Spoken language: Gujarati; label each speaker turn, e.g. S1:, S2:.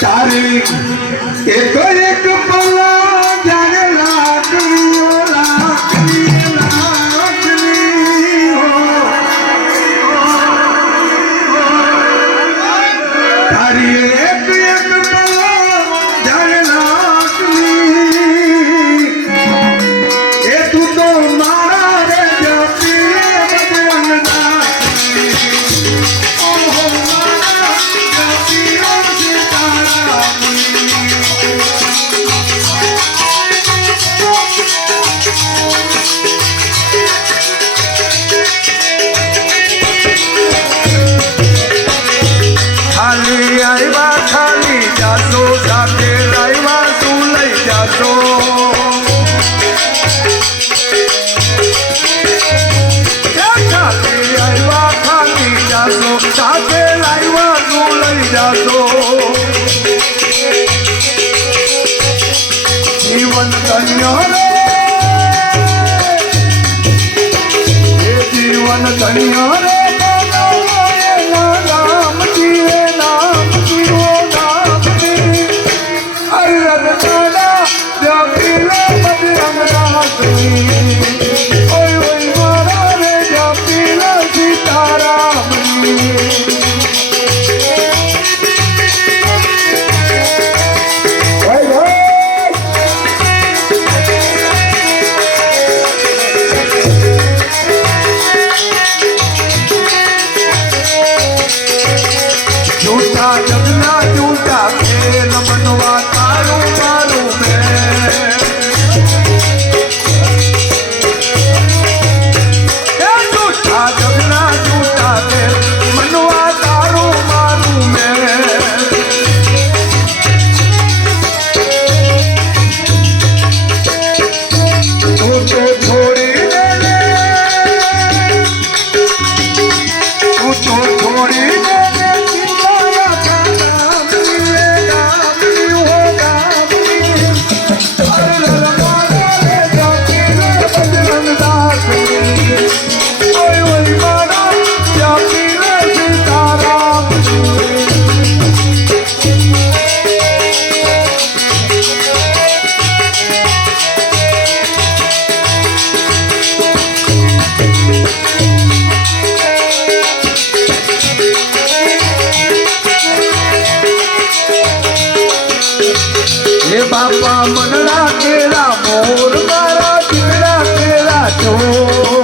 S1: तारीख एक एक સાથે લાવ્યા લઈ જાતો જીવન ધન્ય રે જીવન ધન્ય રે. હે બાપા મનડા કેરા મોર મારા કેરા કેરા ચોર